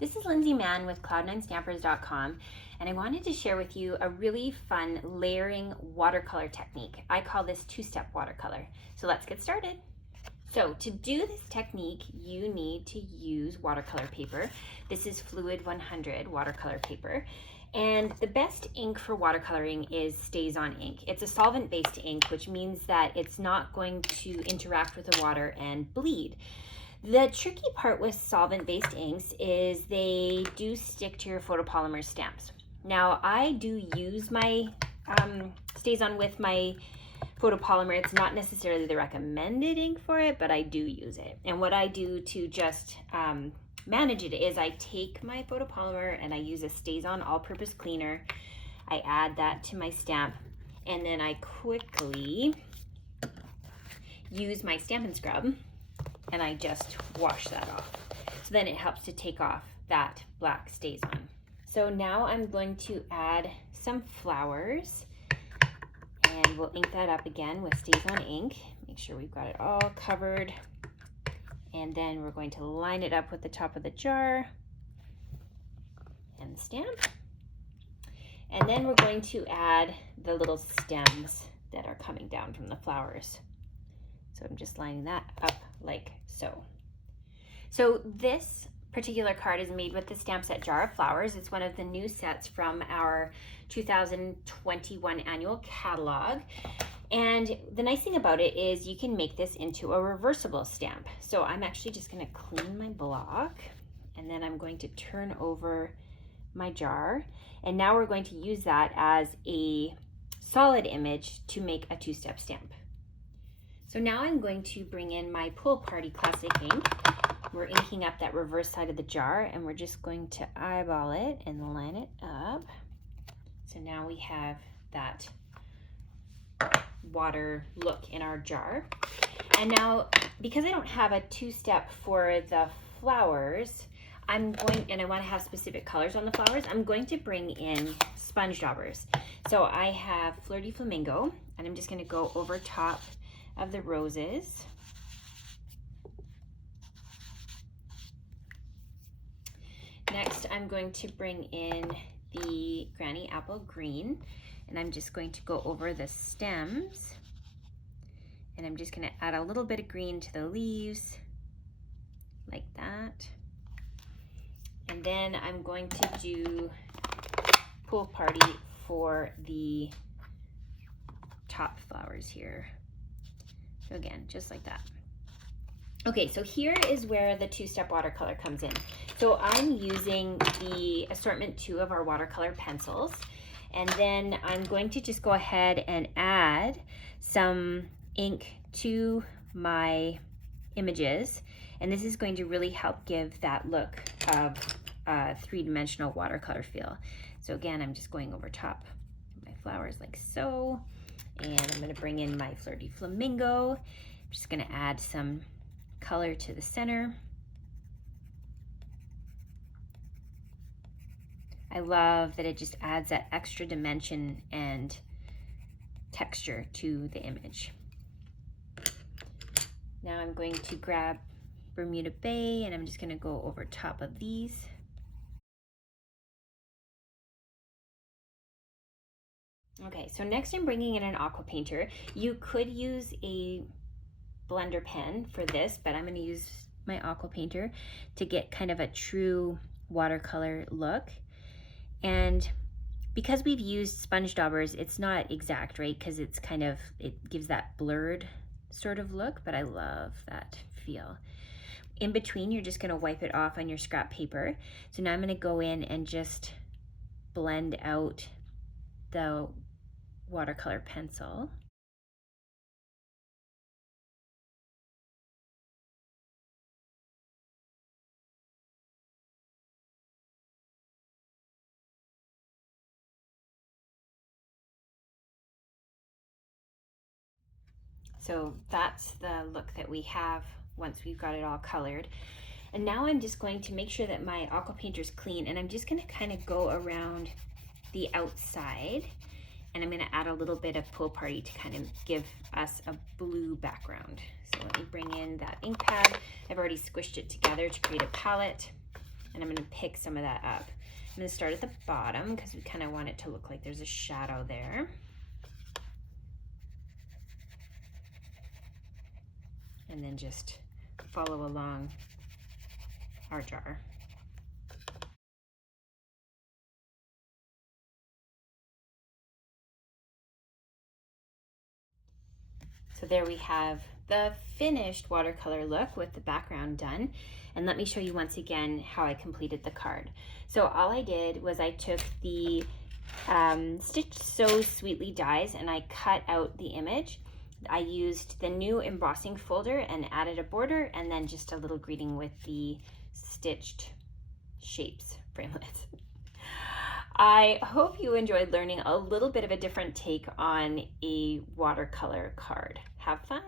This is Lindsay Mann with cloud9stampers.com, and I wanted to share with you a really fun layering watercolor technique. I call this two-step watercolor. So let's get started. So to do this technique, you need to use watercolor paper. This is Fluid 100 watercolor paper. And the best ink for watercoloring is StazOn ink. It's a solvent-based ink, which means that it's not going to interact with the water and bleed. The tricky part with solvent-based inks is they do stick to your photopolymer stamps. Now, I do use my StazOn with my photopolymer. It's not necessarily the recommended ink for it, but I do use it. And what I do to just manage it is I take my photopolymer and I use a StazOn all-purpose cleaner. I add that to my stamp, and then I quickly use my Stampin' Scrub and I just wash that off. So then it helps to take off that black StazOn. So now I'm going to add some flowers, and we'll ink that up again with StazOn ink. Make sure we've got it all covered. And then we're going to line it up with the top of the jar and the stamp. And then we're going to add the little stems that are coming down from the flowers. So I'm just lining that up like so. So this particular card is made with the Stamp Set Jar of Flowers. It's one of the new sets from our 2021 annual catalog. And the nice thing about it is you can make this into a reversible stamp. So I'm actually just going to clean my block, and then I'm going to turn over my jar. And now we're going to use that as a solid image to make a two-step stamp. So now I'm going to bring in my Pool Party Classic ink. We're inking up that reverse side of the jar, and we're just going to eyeball it and line it up. So now we have that water look in our jar. And now, because I don't have a two-step for the flowers, and I want to have specific colors on the flowers, I'm going to bring in sponge daubers. So I have Fleur de Flamingo, and I'm just going to go over top of the roses. Next, I'm going to bring in the Granny Apple Green, and I'm just going to go over the stems, and I'm just going to add a little bit of green to the leaves like that. And then I'm going to do Pool Party for the top flowers here. So again, just like that. Okay, so here is where the two-step watercolor comes in. So I'm using the assortment 2 of our watercolor pencils, and then I'm going to just go ahead and add some ink to my images, and this is going to really help give that look of a three-dimensional watercolor feel. So again, I'm just going over top of my flowers like so, and I'm going to bring in my Fleur de Flamingo. I'm just going to add some color to the center. I love that it just adds that extra dimension and texture to the image. Now I'm going to grab Bermuda Bay, and I'm just going to go over top of these. Okay, so next I'm bringing in an aqua painter. You could use a blender pen for this, but I'm going to use my aqua painter to get kind of a true watercolor look. And because we've used sponge daubers, it's not exact, right? Because it's kind of, it gives that blurred sort of look, but I love that feel. In between, you're just going to wipe it off on your scrap paper. So now I'm going to go in and just blend out the watercolor pencil. So that's the look that we have once we've got it all colored. And now I'm just going to make sure that my aqua painter's clean, and I'm just going to kind of go around the outside, and I'm going to add a little bit of Pool Party to kind of give us a blue background. So let me bring in that ink pad. I've already squished it together to create a palette. and I'm gonna pick some of that up. I'm gonna start at the bottom because we kind of want it to look like there's a shadow there. And then just follow along our jar. So there we have the finished watercolor look with the background done. And let me show you once again how I completed the card. So all I did was I took the Stitch So Sweetly dies and I cut out the image. I used the new embossing folder and added a border and then just a little greeting with the stitched shapes framelits. I hope you enjoyed learning a little bit of a different take on a watercolor card. Have fun!